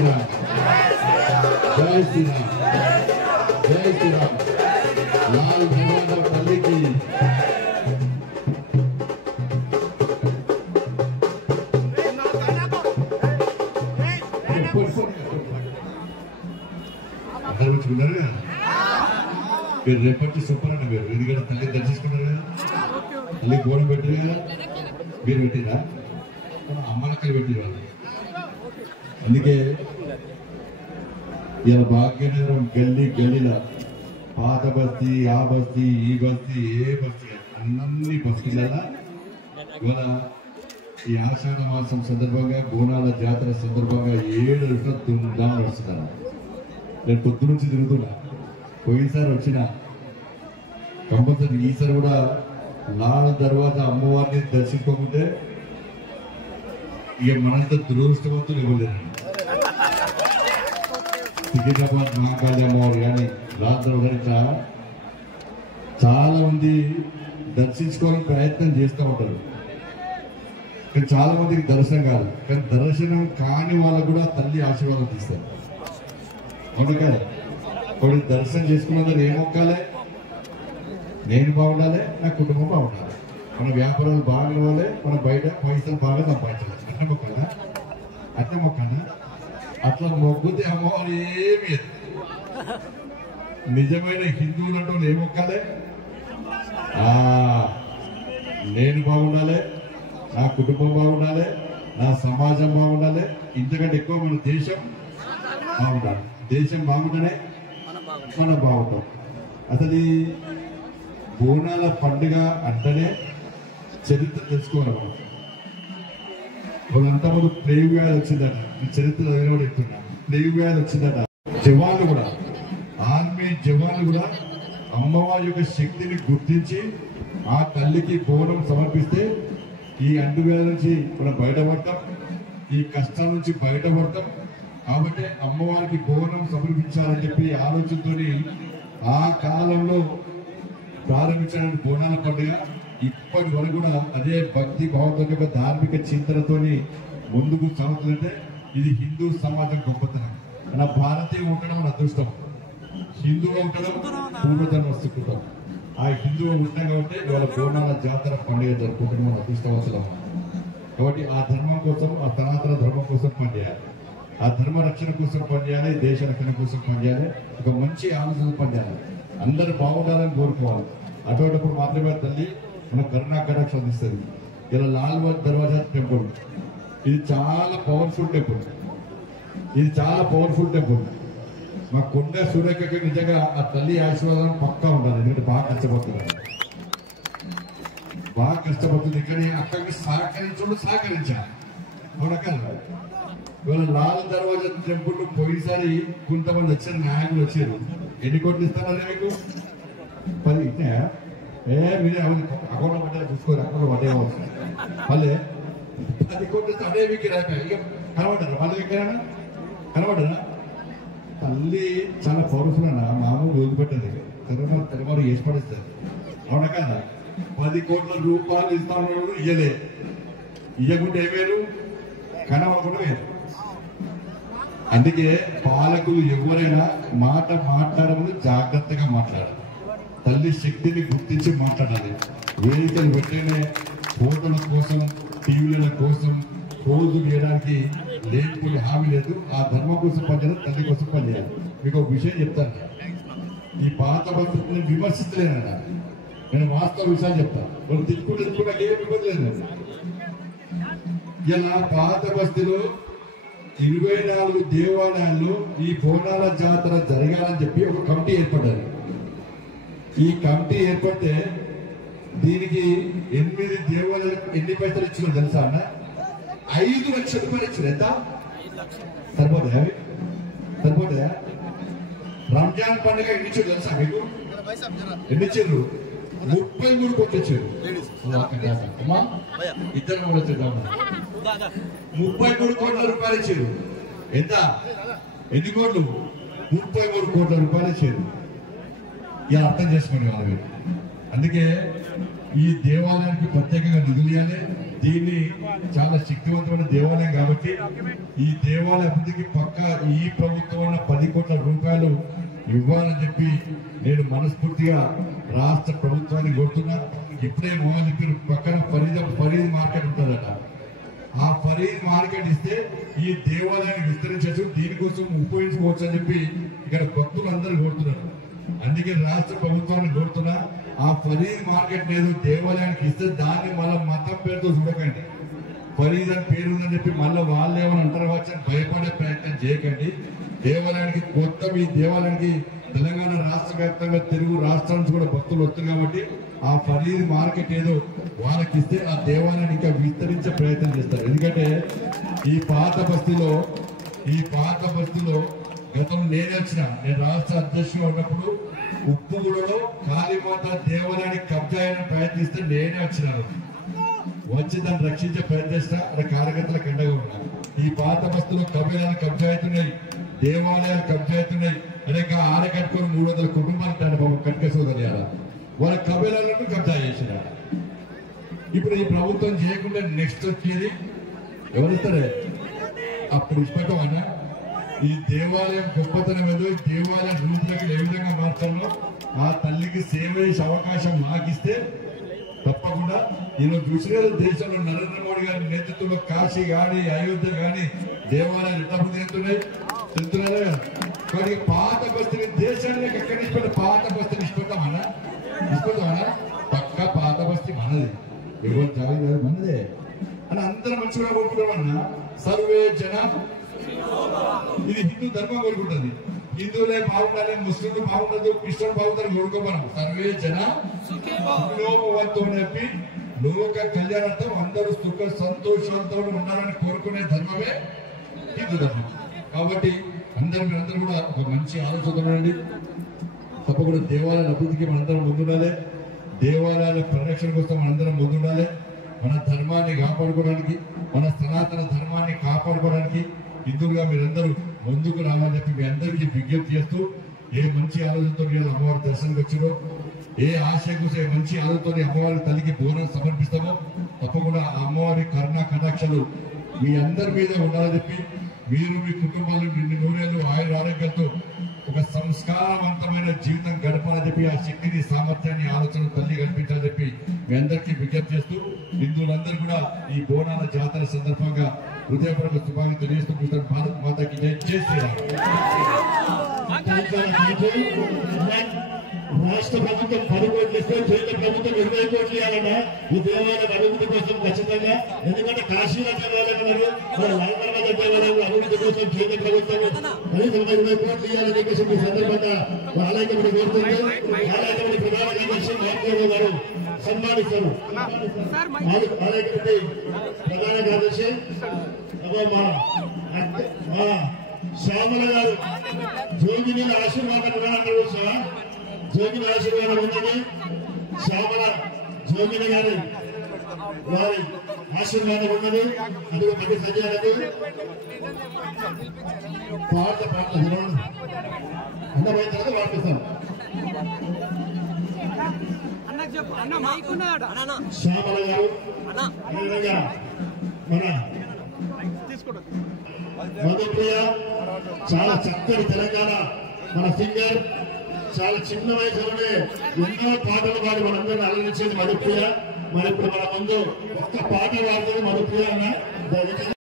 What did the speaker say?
శ్రీరామ్ జై శ్రీరామ్ జై శ్రీరామ్ లాల్ భగవాన్ తల్లికి అందరూ వచ్చుకున్నారు కదా మీరు రేపటి సూపర్ అండి మీరు ఎందుకంటే తల్లి దర్శించుకున్నారు కదా తల్లి గోడం పెట్టారు కదా మీరు పెట్టిరా అమ్మలక్కలు పెట్టిరు అందుకే ఇలా భాగ్యనగరం గల్లీ గల్లీల పాత బస్తీ ఆ బస్తీ ఈ బస్తీ ఏ బస్తీ అన్ని బస్తీలలో ఇవాళ ఈ ఆషాఢ మాసం సందర్భంగా బోనాల జాతర సందర్భంగా 7 రోజుల దుమ్దాం నడుస్తున్నారు. నేను పొద్దు నుంచి తిరుగుతున్నా. పోయినసారి వచ్చిన కంపల్సరీ ఈసారి కూడా లాల్ తర్వాత అమ్మవారిని దర్శించుకోకుంటే ఇక మనంత దురదృష్టవంతులు ఇవ్వలేరు. సికింద్రాబాద్ మహాకాళి అమ్మవారు కానీ లాల్ తర్వాత చాలా మంది దర్శించుకోవాలని ప్రయత్నం చేస్తూ ఉంటారు. కానీ చాలా మందికి దర్శనం కాదు. కానీ దర్శనం కాని వాళ్ళకు కూడా తల్లి ఆశీర్వాదం తీస్తారు. అవును కదా? కొన్ని దర్శనం చేసుకున్నందుకు ఏం మొక్కాలి? నేను బాగుండాలి, నా కుటుంబం బాగుండాలి, మన వ్యాపారాలు బాగా నిలవాలి, మన బయట పైసలు బాగా సంపాదించాలి. అట్లా మొక్కాలా? అట్లా మొక్కాలా? అట్లా మొగ్గుతే అమ్మవారు ఏమి నిజమైన హిందువులంటూ ఏం మొక్కాలి? నేను బాగుండాలి, నా కుటుంబం బాగుండాలి, నా సమాజం బాగుండాలి, ఇంతకంటే ఎక్కువ మన దేశం బాగుండాలి. దేశం బాగుంటేనే మనం బాగుంటాం. అసలు ఈ బోనాల పండుగ అంటేనే చరిత్ర తెలుసుకోవాలి. మనం వాళ్ళంతా ముందు ప్లేగు వ్యాధి వచ్చిందట. చరిత్ర కూడా చెప్తున్నా. ప్లేగు వ్యాధి వచ్చిందట. జవాన్లు కూడా, ఆర్మీ జవాన్లు కూడా అమ్మవారి యొక్క శక్తిని గుర్తించి ఆ తల్లికి బోనం సమర్పిస్తే ఈ అంటువ్యాధి నుంచి మనం బయటపడతాం, ఈ కష్టం నుంచి బయటపడతాం. కాబట్టి అమ్మవారికి బోనం సమర్పించాలని చెప్పి ఆలోచనతో ఆ కాలంలో ప్రారంభించడానికి బోనాల పండుగ ఇప్పటి వరకు కూడా అదే భక్తి భావంతో ధార్మిక చింతనతో ముందుకు సాగుతుందంటే ఇది హిందూ సమాజం గొప్పతనం. మన భారతీయ ఉండడం మన అదృష్టం. హిందువుగా ఉండడం పూర్వజన్మ సుకృతం. ఆ హిందువు ఉంటాం కాబట్టి ఇవాళ బోనాల జాతర పండుగ జరుపుకుంటున్న మన అదృష్టవంతులం. కాబట్టి ఆ ధర్మం కోసం, ఆ సనాతన ధర్మం కోసం పనిచేయాలి, ఆ ధర్మ రక్షణ కోసం పనిచేయాలి, దేశ రక్షణ కోసం పనిచేయాలి, ఒక మంచి ఆలోచన పనిచేయాలి, అందరూ బాగుండాలని కోరుకోవాలి. అటువంటిప్పుడు మాత్రమే తల్లి మన కరుణాకటాక్ష అందిస్తుంది. ఇలా లాల్ దర్వాజా టెంపుల్ ఇది చాలా పవర్ఫుల్ టెంపుల్. ఇది చాలా పవర్ఫుల్ టెంపుల్. మా కొండ సూర్యకి నిజంగా ఆ తల్లి ఆశీర్వాదం పక్కా ఉండాలి. ఎందుకంటే బాగా కష్టపడుతుంది. కానీ అక్కడికి సహకరించాలి. ఇవాళ లాల్ దర్వాజా టెంపుల్ పోయినసారి కొంతమంది వచ్చారు, నాయకులు వచ్చారు. ఎన్ని కోట్లు ఇస్తారా మీకు? 10 ఇచ్చినాయా? మీరే అకౌంట్లో పడ్డా చూసుకోరు. అకౌంట్లో పడ్డే మళ్ళీ 10 కోట్లు ఇస్తే అదే మీకు ఇక కనబడ్డారు. మళ్ళీ ఎక్కడైనా కనబడ్డారా? తల్లి చాలా పవర్ఫుల్ అన్న. మామూలు వదిలిపెట్టదు. తెరమారు వేసి పడేస్తారు. అవునా కదా? 10 కోట్ల రూపాయలు ఇస్తాను ఇయ్యలే. ఇయ్యకుంటే ఏమేరు? కనబడకుండా వేరు. అందుకే పాలకులు ఎవరైనా మాట మాట్లాడమని జాగ్రత్తగా మాట్లాడాలి. తల్లి శక్తిని గుర్తించి మాట్లాడాలి. వేదికలు పెట్టేనే ఫోటోల కోసం, టీవీల కోసం రోజు చేయడానికి లేకపోతే హామీ లేదు. ఆ ధర్మం కోసం పనిచేయాలి, తల్లి కోసం పనిచేయాలి. మీకు ఒక విషయం చెప్తాను. ఈ పాత పద్ధతిని విమర్శించలేనన్నా, నేను వాస్తవ విషయాలు చెప్తాను. వాళ్ళు తిట్టుకుంటే ఏం ఇబ్బంది లేదు. ఇలా పాత బస్తీలో 24 దేవాలయాల్లో ఈ బోనాల జాతర జరగాలని చెప్పి ఒక కమిటీ ఏర్పడ్డారు. ఈ కమిటీ ఏర్పడితే దీనికి 8 దేవాలయాలకు ఎన్ని పైసలు ఇచ్చినా తెలుసా అన్న? 5 లక్షల రూపాయలు ఇచ్చారు. ఎంత సరిపోతాయా? సరిపోతాయా? రంజాన్ పండుగ ఎన్ని ఇచ్చారు తెలుసా మీకు? ఎన్ని ఇచ్చారు? 33 కోట్లు ఇచ్చారు. ఇద్దరు కూడా వచ్చేద్దాం. 33 కోట్ల రూపాయలు ఇచ్చారు. ఎంత? ఎన్ని కోట్లు? 33 కోట్ల రూపాయలు ఇచ్చారు. ఇలా అర్థం చేసుకోండి వాళ్ళు. అందుకే ఈ దేవాలయానికి ప్రత్యేకంగా నిధులు ఇవ్వాలి. దీన్ని చాలా శక్తివంతమైన దేవాలయం కాబట్టి ఈ దేవాలయ అభివృద్ధికి పక్క ఈ ప్రభుత్వం 10 కోట్ల రూపాయలు ఇవ్వాలని చెప్పి నేను మనస్ఫూర్తిగా రాష్ట్ర ప్రభుత్వాన్ని కోరుతున్నా. ఇప్పుడే మోహన్ చెప్పారు పక్కన ఫరీద్ మార్కెట్ ఉంటుందట. ఆ ఫరీద్ మార్కెట్ ఇస్తే ఈ దేవాలయాన్ని విస్తరించచ్చు, దీనికోసం ఉపయోగించుకోవచ్చు అని చెప్పి ఇక్కడ భక్తులు అందరూ కోరుతున్నారు. అందుకే రాష్ట్ర ప్రభుత్వాన్ని కోరుతున్నా, ఆ ఫరీద్ మార్కెట్ ఏదో దేవాలయానికి ఇస్తే దాన్ని మళ్ళీ మతం పేరుతో చూడకండి. ఫరీద్ అని పేరు ఉందని చెప్పి మళ్ళీ వాళ్ళు ఏమైనా అంటారు వచ్చని భయపడే ప్రయత్నం చేయకండి. దేవాలయానికి మొత్తం ఈ దేవాలయానికి తెలంగాణ రాష్ట్ర వ్యాప్తంగా తెలుగు రాష్ట్రాల నుంచి కూడా భక్తులు వస్తున్నారు కాబట్టి ఆ ఫరీద్ మార్కెట్ ఏదో వాళ్ళకి ఇస్తే ఆ దేవాలయాన్ని ఇంకా విస్తరించే ప్రయత్నం చేస్తారు. ఎందుకంటే ఈ పాత బస్తీలో గతంలో నేను రాష్ట్ర అధ్యక్షుడు ఉన్నప్పుడు ఉప్పుగూడలో కాళీమాత దేవాలయానికి కబ్జా అయిన ప్రయత్నిస్తే నేనే వచ్చినాను, వచ్చి దాన్ని రక్షించే ప్రయత్నిస్తా. అక్కడ కార్యకర్తలకు ఎండగా ఉన్నా. ఈ పాత బస్తీలో కబేలాలు కబ్జా అవుతున్నాయి, దేవాలయాలు కబ్జా అవుతున్నాయి. అనేక ఆడ కట్టుకొని 300 కుటుంబాలు కట్టుకేసుకోగలిగారు. వాళ్ళ కబేలాలను కబ్జా చేసినారు. ఇప్పుడు ఈ ప్రభుత్వం చేయకుండా నెక్స్ట్ వచ్చేది ఎవరిస్తారే అప్పుడు ఇష్టపడమన్నా. ఈ దేవాలయం గొప్పతనం ఏదో, ఈ దేవాలయం రూపురేఖలు ఏ విధంగా మార్చాలో ఆ తల్లికి సేవ చేసే అవకాశం మాకిస్తే తప్పకుండా ఈరోజు చూసిన దేశంలో నరేంద్ర మోడీ గారి నేతృత్వంలో కాశీ గాని అయోధ్య గాని దేవాలయాలు ఎట్లా చెందుతున్నాయి కదా. కానీ పాత బస్తీని దేశాన్ని ఎక్కడ ఇష్టపడి పాత బస్తీని ఇష్టపడతామన్నా పక్క పాత బస్తీ మనది, ఎవరు జాగ్రత్త కాదు మనదే అని అందరం మంచిగా కోరుకుంటామన్నా. సర్వే జన ఇది హిందూ ధర్మం కోరుకుంటుంది. హిందువులే బాగుండాలి, ముస్లింలు బాగుండదు, క్రిస్టియన్ బాగుంటారు కోరుకోమనం. సర్వే జన సుఖినోభవంతో చెప్పి లోక కళ్యాణార్థం అందరూ సుఖ సంతోషంతో ఉండాలని కోరుకునే ధర్మమే హిందూ ధర్మం. కాబట్టి మీరందరూ కూడా ఒక మంచి ఆలోచన ఉండండి. తప్పకుండా దేవాలయాల అభివృద్ధికి మనందరం ముందుండాలి, దేవాలయాల పరిరక్షణ కోసం మనందరం ముందుండాలి. మన ధర్మాన్ని కాపాడుకోవడానికి, మన సనాతన ధర్మాన్ని కాపాడుకోవడానికి హిందువులుగా మీరందరూ ముందుకు రావాలని చెప్పి మీ అందరికీ విజ్ఞప్తి చేస్తూ, ఏ మంచి ఆలోచనతో అమ్మవారి దర్శనానికి వచ్చారో, ఏ ఆశయం కోసం మంచి ఆలోచనతో అమ్మవారి తల్లికి బోనం సమర్పిస్తామో తప్పకుండా ఆ అమ్మవారి కరుణా కటాక్షలు మీ అందరి మీద ఉండాలని చెప్పి, మీరు మీ కుటుంబాలు నిండి నూరేళ్లు ఆయుర ఆరోగ్యంతో ఒక సంస్కారవంతమైన జీవితం గడపాలని చెప్పి ఆ శక్తిని, సామర్థ్యాన్ని, ఆలోచన తల్లి కల్పించాలని చెప్పి మీ అందరికీ విజ్ఞప్తి చేస్తూ, హిందువులందరూ కూడా ఈ బోనాల జాతర సందర్భంగా హృదయపూర్వక శుభాకాంక్షలు తెలియజేస్తూ భారత్ మాతాకి జై శ్రీరామ్. రాష్ట్ర ప్రభుత్వం 10 కోట్లు ఇస్తే కేంద్ర ప్రభుత్వం 20 కోట్లు ఇవ్వాలన్నా ఈ దేవాలయం అభివృద్ధి కోసం ఖచ్చితంగా. ఎందుకంటే కాశీల దేవాలయం లాల్బాగ్ దేవాలయం అభివృద్ధి కోసం కేంద్ర ప్రభుత్వం కనీసం 20 కోట్లు ఇవ్వాలని చెప్పేసి ఈ సందర్భంగా ఆలయ కమిటీ కోరుతుంది. ఆలయ కమిటీ ప్రధాన కార్యదర్శి మార్గో గారు సన్మానిస్తారు. ఆలయ కమిటీ ప్రధాన కార్యదర్శి మా శ్యామల గారు జోగిని ఆశీర్వాదం అన్నారు. జోగిని ఆశీర్వాదం ఉన్నది. శ్యామల జోగిని గారి వారి ఆశీర్వాదం ఉన్నది. అందుకు ప్రతి సజాలకు పాట అందమైన తర్వాత పాటిస్తాం. శ్యామల గారు అదేవిధంగా మన మధుప్రియ చాలా చక్కటి తెలంగాణ మన సింగర్, చాలా చిన్న వయసులోనే ఎన్నో పాటలు పాడి మనందరినీ అలరించేది మధుప్రియ. మరి ఇప్పుడు మన ముందు ఒక్క పాట పాడుతుంది మధుప్రియ అన్న.